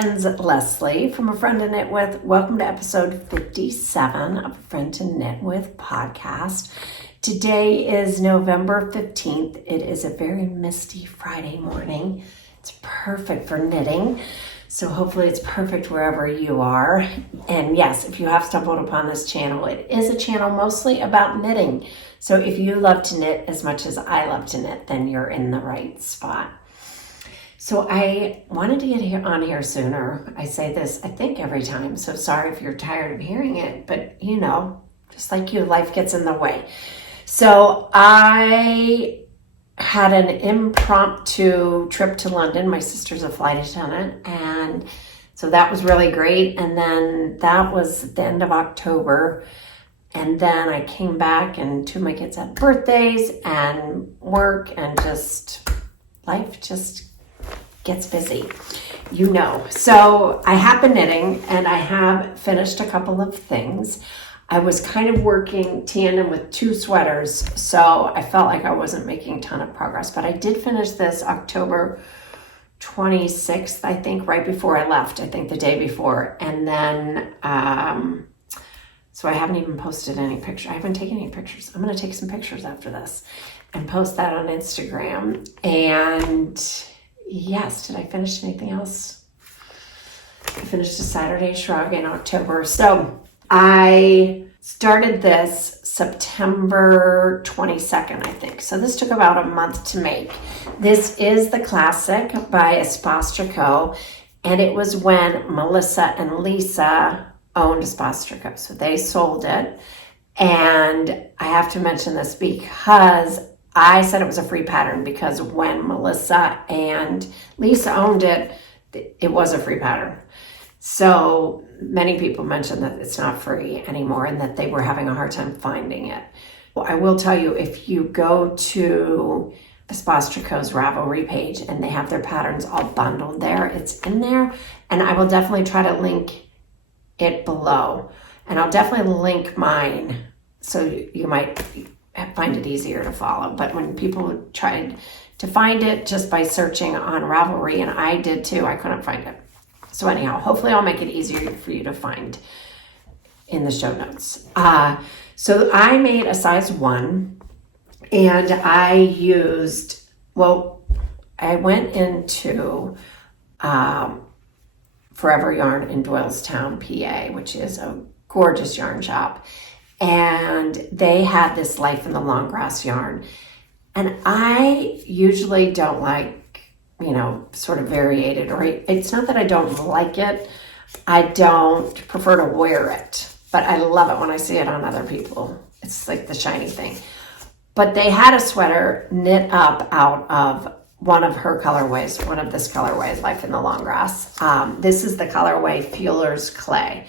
friends, Leslie from A Friend to Knit With. Welcome to episode 57 of A Friend to Knit With podcast. Today is November 15th. It is a very misty Friday morning. It's perfect for knitting. So hopefully it's perfect wherever you are. And yes, if you have stumbled upon this channel, it is a channel mostly about knitting. So if you love to knit as much as I love to knit, then you're in the right spot. So I wanted to get on here sooner. I say this, I think, every time. So sorry if you're tired of hearing it, but you know, just like you, life gets in the way. So I had an impromptu trip to London. My sister's a flight attendant, and so that was really great. And then that was at the end of October. And then I came back, and two of my kids had birthdays and work, and just life just gets busy, you know. So I have been knitting, and I have finished a couple of things. I was kind of working tandem with two sweaters, so I felt like I wasn't making a ton of progress, but I did finish this October 26th, I think, right before I left, I think the day before. And then, so I haven't even posted any pictures. I haven't taken any pictures. I'm going to take some pictures after this and post that on Instagram. And yes, did I finish anything else? I finished a Saturday Shrug in October. So I started this September 22nd, I think. So this took about a month to make. This is the Classic by Espostrico, and it was when Melissa and Lisa owned Espostrico. So they sold it, and I have to mention this because I said it was a free pattern, because when Melissa and Lisa owned it, it was a free pattern. So many people mentioned that it's not free anymore and that they were having a hard time finding it. Well, I will tell you, if you go to Espostrico's Ravelry page and they have their patterns all bundled there, it's in there. And I will definitely try to link it below. And I'll definitely link mine so you might find it easier to follow. But when people tried to find it just by searching on Ravelry, and I did too, I couldn't find it. So anyhow, hopefully I'll make it easier for you to find in the show notes. So I made a size 1, and I used, I went into Forever Yarn in Doylestown, PA, which is a gorgeous yarn shop. And they had this Life in the Longgrass yarn. And I usually don't like, you know, sort of variated, or it's not that I don't like it. I don't prefer to wear it, but I love it when I see it on other people. It's like the shiny thing. But they had a sweater knit up out of one of her colorways, one of this colorway, Life in the Longgrass. This is the colorway Fueller's Clay.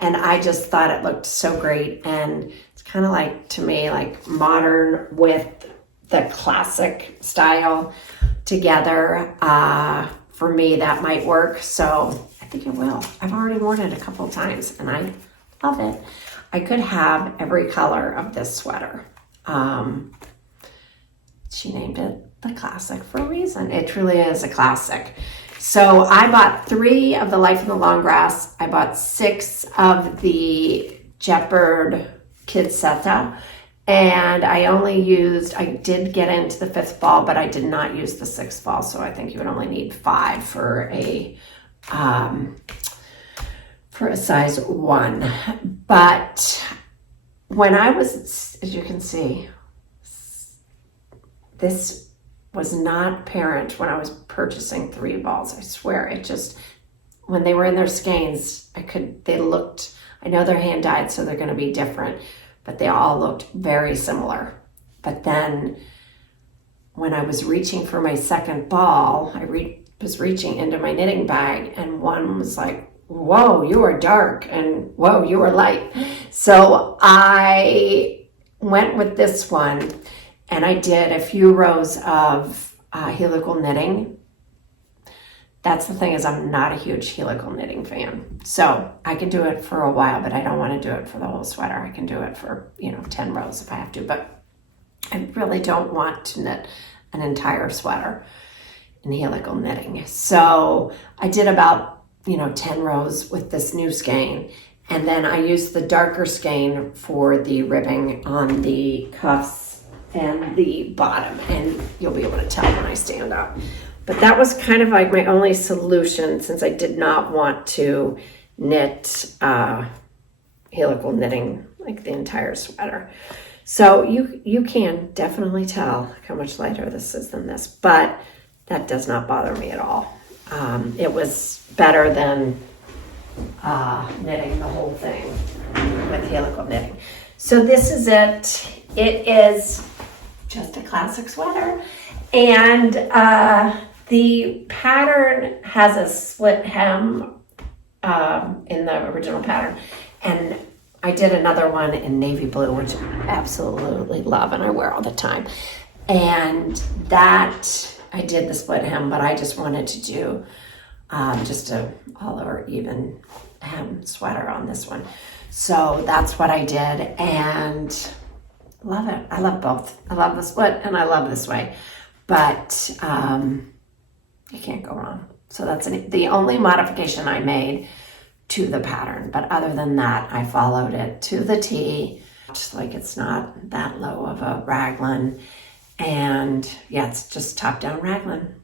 And I just thought it looked so great. And it's kind of like, to me, like modern with the classic style together. For me, that might work. So I think it will. I've already worn it a couple of times and I love it. I could have every color of this sweater. She named it the Classic for a reason. It truly is a classic. So I bought 3 of the Life in the Longgrass. I bought 6 of the Gepard Kid Seta. And I did get into the 5th ball, but I did not use the 6th ball. So I think you would only need 5 for a size 1. But when I was, as you can see, this was not apparent when I was purchasing 3 balls. I swear, it just, when they were in their skeins, I know they're hand dyed, so they're going to be different, but they all looked very similar. But then when I was reaching for my 2nd ball, I was reaching into my knitting bag, and one was like, whoa, you are dark, and whoa, you are light. So I went with this one, and I did a few rows of helical knitting. That's the thing, is I'm not a huge helical knitting fan. So I can do it for a while, but I don't want to do it for the whole sweater. I can do it for, 10 rows if I have to, but I really don't want to knit an entire sweater in helical knitting. So I did about 10 rows with this new skein. And then I used the darker skein for the ribbing on the cuffs and the bottom. And you'll be able to tell when I stand up. But that was kind of like my only solution since I did not want to knit helical knitting like the entire sweater. So you can definitely tell how much lighter this is than this, but that does not bother me at all. It was better than knitting the whole thing with helical knitting. So this is it. It is just a classic sweater. And the pattern has a split hem in the original pattern. And I did another one in navy blue, which I absolutely love and I wear all the time. And that, I did the split hem, but I just wanted to do just a all over even hem sweater on this one. So that's what I did and love it. I love both. I love the split and I love this way, but you can't go wrong. So that's the only modification I made to the pattern, but other than that, I followed it to the T, just like it's not that low of a raglan. And yeah, it's just top down raglan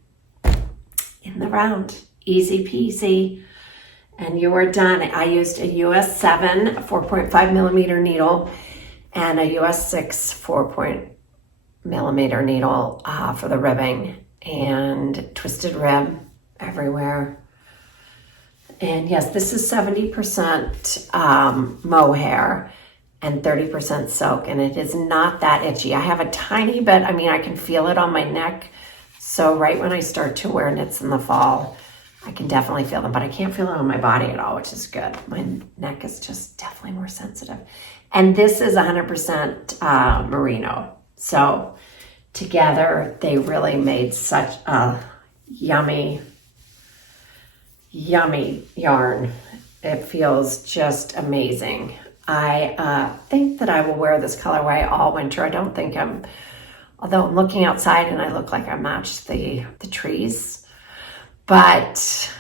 in the round, easy peasy. And you are done. I used a US 7 4.5 millimeter needle and a US 6 4 millimeter needle for the ribbing, and twisted rib everywhere. And yes, this is 70% mohair and 30% silk, and it is not that itchy. I have a tiny bit, I can feel it on my neck. So right when I start to wear knits in the fall, I can definitely feel them, but I can't feel it on my body at all, which is good. My neck is just definitely more sensitive. And this is 100% merino. So together, they really made such a yummy yarn. It feels just amazing. I think that I will wear this colorway all winter. Although I'm looking outside and I look like I matched the trees, but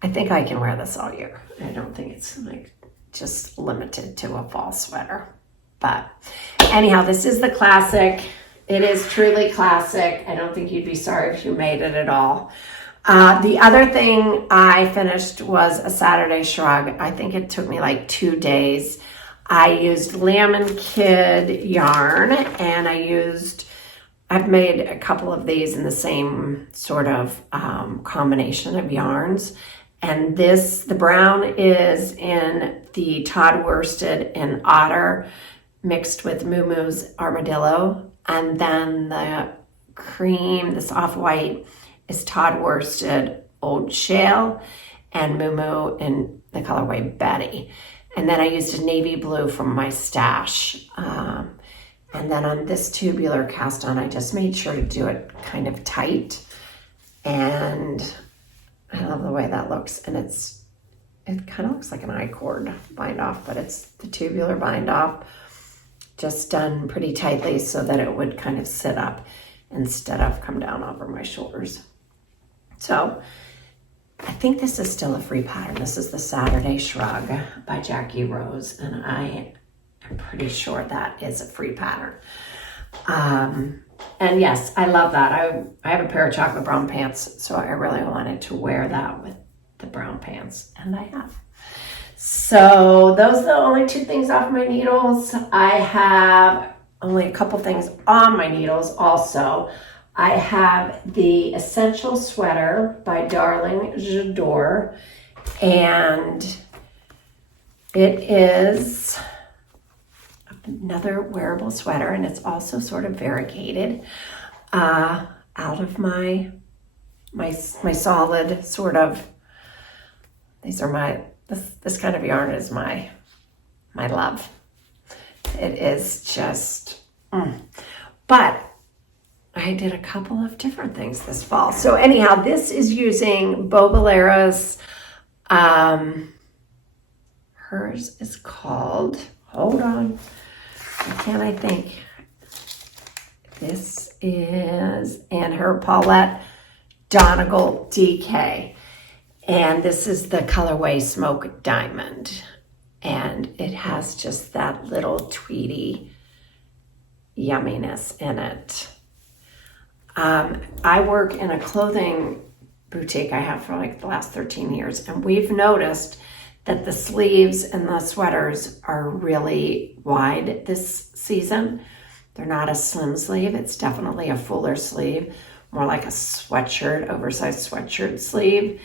I think I can wear this all year. I don't think it's like just limited to a fall sweater. But anyhow, this is the classic. It is truly classic. I don't think you'd be sorry if you made it at all. The other thing I finished was a Saturday shrug. I think it took me like 2 days. I used Lamb and Kid yarn, and I've made a couple of these in the same sort of combination of yarns. And the brown is in the Todd worsted and Otter mixed with Moomoo's Armadillo. And then the cream, this off-white, is Todd worsted Old Shale and Moo in the colorway Betty. And then I used a navy blue from my stash. And then on this tubular cast on, I just made sure to do it kind of tight. And I love the way that looks. And it kind of looks like an I-cord bind off, but it's the tubular bind off, just done pretty tightly so that it would kind of sit up instead of come down over my shoulders. So I think this is still a free pattern. This is the Saturday Shrug by Jackie Rose, and I am pretty sure that is a free pattern. And yes, I love that. I have a pair of chocolate brown pants, so I really wanted to wear that with the brown pants, and I have. So those are the only 2 things off my needles. I have only a couple things on my needles also. I have the Essential Sweater by Darling J'adore, and it is another wearable sweater, and it's also sort of variegated out of my solid sort of, these are this kind of yarn is my love. It is just, but I did a couple of different things this fall. So anyhow, this is using Boboleros. Hers is called, hold on, I think? This is, and her Paulette Donegal DK. And this is the colorway Smoke Diamond. And it has just that little tweedy yumminess in it. I work in a clothing boutique I have for like the last 13 years, and we've noticed that the sleeves and the sweaters are really wide this season. They're not a slim sleeve. It's definitely a fuller sleeve, more like a sweatshirt, oversized sweatshirt sleeve.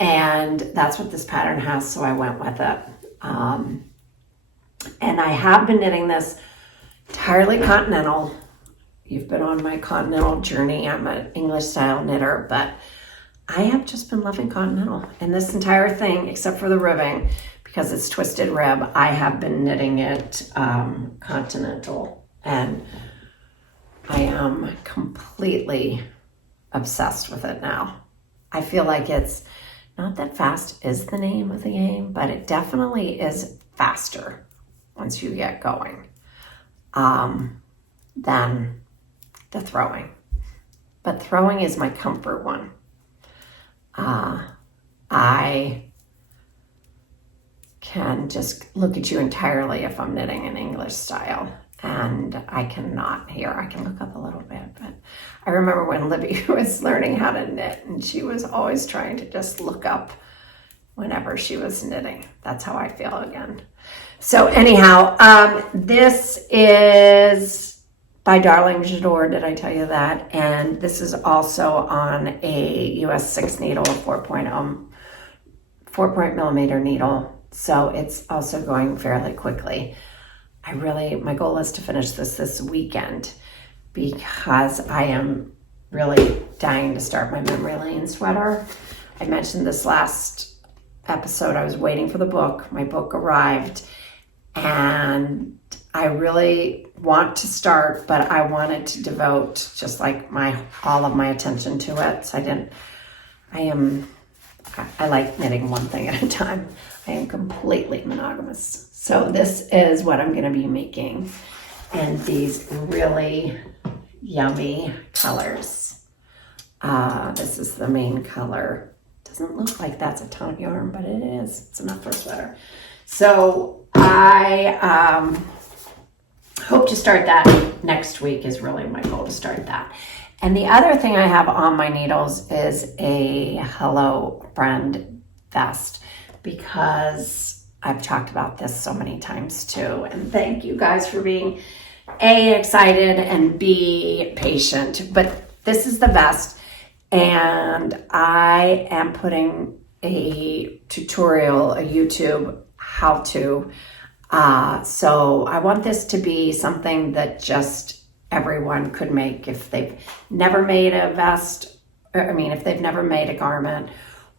And that's what this pattern has, so I went with it. And I have been knitting this entirely continental. You've been on my continental journey. I'm an English style knitter, but I have just been loving continental. And this entire thing, except for the ribbing, because it's twisted rib, I have been knitting it continental. And I am completely obsessed with it now. I feel like it's not that fast is the name of the game, but it definitely is faster once you get going than the throwing. But throwing is my comfort one. I can just look at you entirely if I'm knitting in English style, and I cannot here. I can look up a little bit, but I remember when Libby was learning how to knit, and she was always trying to just look up whenever she was knitting. That's how I feel again. So anyhow, this is by Darling J'adore, did I tell you that? And this is also on a US 6 needle, 4 millimeter needle. So it's also going fairly quickly. My goal is to finish this weekend because I am really dying to start my memory lane sweater. I mentioned this last episode. I was waiting for the book. My book arrived, and I really want to start, but I wanted to devote just like all of my attention to it. So I like knitting one thing at a time. I am completely monogamous. So this is what I'm going to be making in these really yummy colors. This is the main color. Doesn't look like that's a ton of yarn, but it is. It's enough for a sweater. So I hope to start that next week is really my goal, to start that. And the other thing I have on my needles is a Hello Friend vest, because I've talked about this so many times too. And thank you guys for being A, excited, and B, patient. But this is the vest, and I am putting a tutorial, a YouTube how-to. So I want this to be something that just everyone could make if they've never made a vest, if they've never made a garment,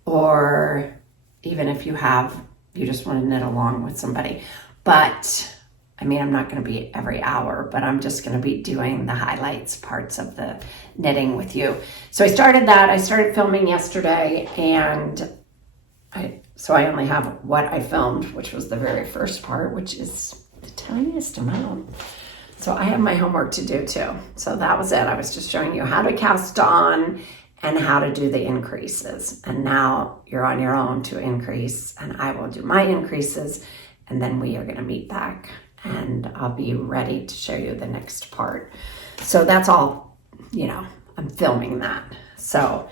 or even if you just want to knit along with somebody. But I'm not going to be every hour, but I'm just going to be doing the highlights parts of the knitting with you. So I started that. I started filming yesterday, and so I only have what I filmed, which was the very first part, which is the tiniest amount. So I have my homework to do too. So that was it. I was just showing you how to cast on and how to do the increases. And now you're on your own to increase, and I will do my increases, and then we are going to meet back, and I'll be ready to show you the next part. So that's all, I'm filming that. So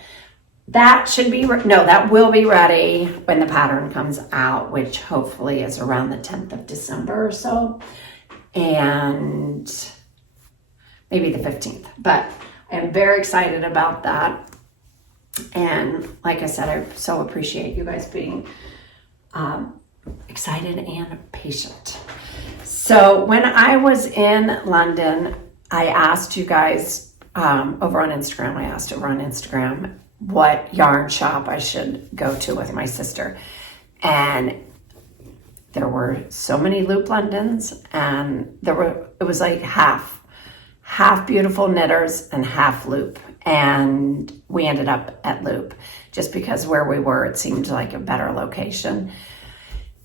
that that will be ready when the pattern comes out, which hopefully is around the 10th of December or so, and maybe the 15th. But I'm very excited about that. And like I said, I so appreciate you guys being excited and patient. So when I was in London, I asked you guys over on Instagram, what yarn shop I should go to with my sister. And there were so many Loop Londons, and it was like half beautiful knitters and half Loop. And we ended up at Loop just because where we were, it seemed like a better location,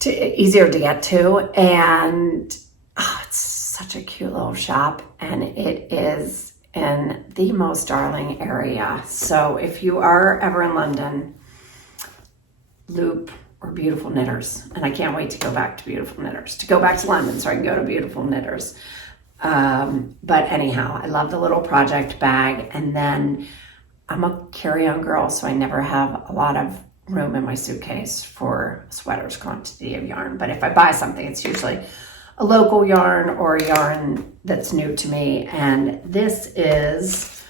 easier to get to. And it's such a cute little shop, and it is in the most darling area. So if you are ever in London, Loop or Beautiful Knitters. And I can't wait to go back to Beautiful Knitters, to go back to London so I can go to Beautiful Knitters. But anyhow, I love the little project bag. And then I'm a carry-on girl, so I never have a lot of room in my suitcase for a sweater's quantity of yarn. But if I buy something, it's usually a local yarn or a yarn that's new to me. And this is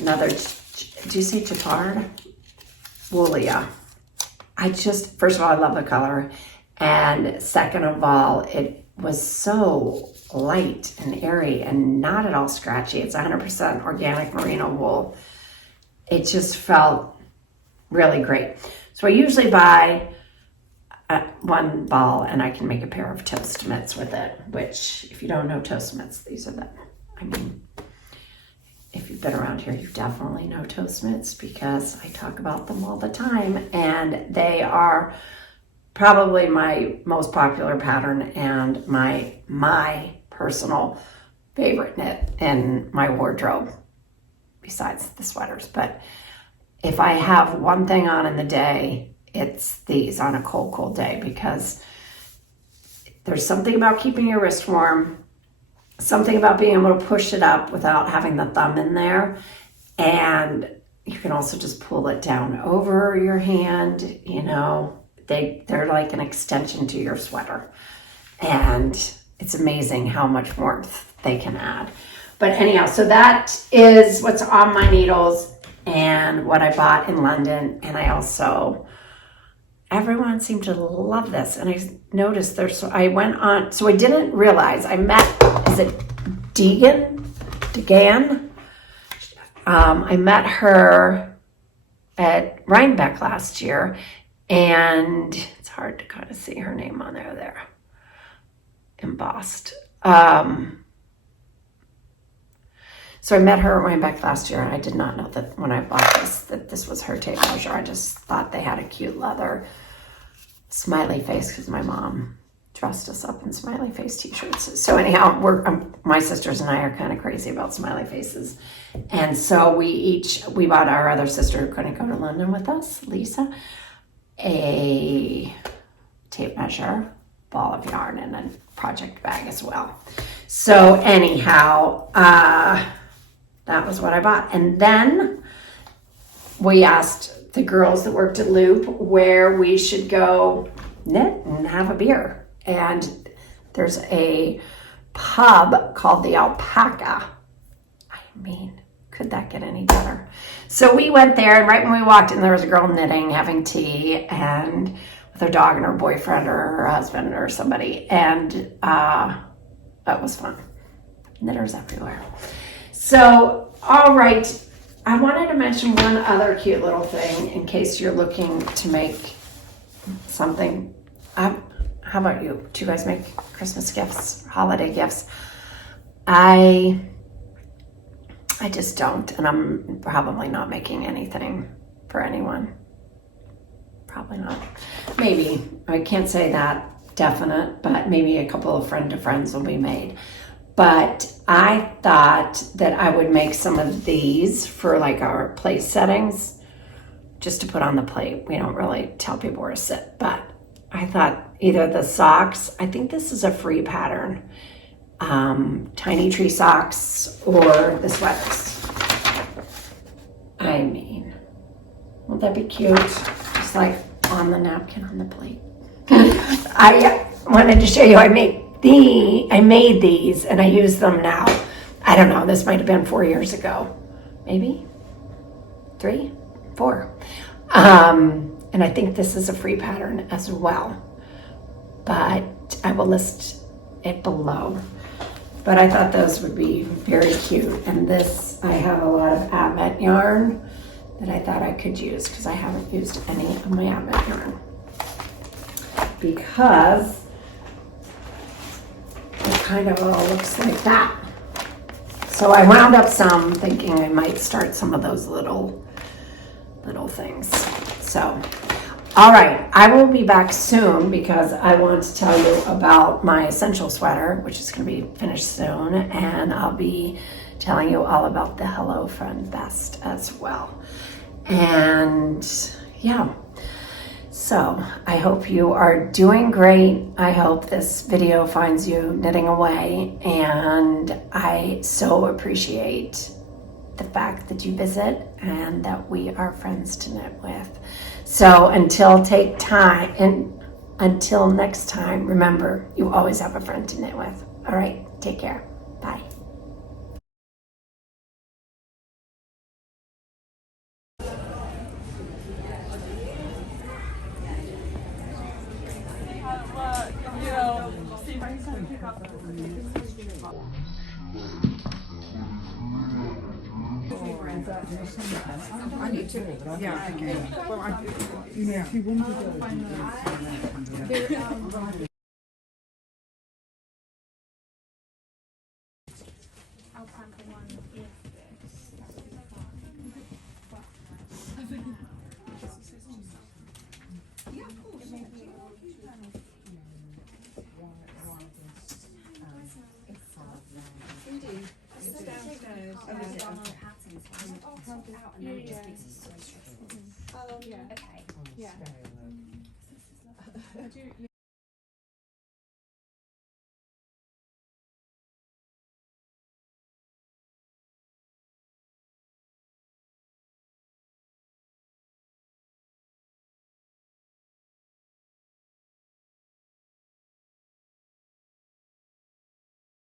another, do you see Gepard? Woolia. First of all, I love the color. And second of all, it was so light and airy and not at all scratchy. It's 100% organic merino wool. It just felt really great. So I usually buy one ball and I can make a pair of toast mitts with it, which if you don't know toast mitts, these are them. I mean, if you've been around here, you definitely know toast mitts because I talk about them all the time, and they are probably my most popular pattern and my personal favorite knit in my wardrobe besides the sweaters. But if I have one thing on in the day, it's these on a cold day, because there's something about keeping your wrist warm, something about being able to push it up without having the thumb in there. And you can also just pull it down over your hand. You know, they're like an extension to your sweater. And it's amazing how much warmth they can add. But anyhow, so that is what's on my needles and what I bought in London. And I also, everyone seemed to love this. And I noticed so I didn't realize, I met, is it Degan? I met her at Rhinebeck last year, and it's hard to kind of see her name on there, embossed. So I met her at Rhinebeck last year, and I did not know that when I bought this, that this was her tape measure. I just thought they had a cute leather smiley face because my mom dressed us up in smiley face t-shirts. So anyhow, my sisters and I are kind of crazy about smiley faces. And so we bought our other sister who couldn't go to London with us, Lisa, a tape measure, ball of yarn, and a project bag as well. So anyhow, that was what I bought. And then we asked the girls that worked at Loop where we should go knit and have a beer. And there's a pub called the Alpaca. I mean, could that get any better? So we went there, and right when we walked in, there was a girl knitting, having tea, and with her dog and her boyfriend or her husband or somebody. And that was fun. Knitters everywhere. So, all right, I wanted to mention one other cute little thing in case you're looking to make something. How about you? Do you guys make Christmas gifts, holiday gifts? I just don't, and I'm probably not making anything for anyone. Probably not. Maybe. I can't say that definite, but maybe a couple of friends will be made. But I thought that I would make some of these for like our place settings, just to put on the plate. We don't really tell people where to sit, but I thought either the socks, I think this is a free pattern, tiny tree socks, or the sweaters. I mean, won't that be cute? Just like on the napkin on the plate. I wanted to show you, I made these and I use them now. I don't know, this might have been 4 years ago. Maybe 3, 4. And I think this is a free pattern as well, but I will list it below. But I thought those would be very cute. And this, I have a lot of Admet yarn that I thought I could use because I haven't used any of my Admet yarn, because it kind of all looks like that. So I wound up some thinking I might start some of those little things. So, all right, I will be back soon because I want to tell you about my essential sweater, which is going to be finished soon, and I'll be telling you all about the Hello Friend Vest as well. And yeah, So I hope you are doing great. I hope this video finds you knitting away, and I so appreciate the fact that you visit and that we are friends to knit with. So until next time, remember, you always have a friend to knit with. All right, take care. Bye. I need to. Yeah, okay. Well, if you want to go. I'll plan for one if yeah, of course. Indeed. It's downstairs. Oh, yeah. Okay. Yeah.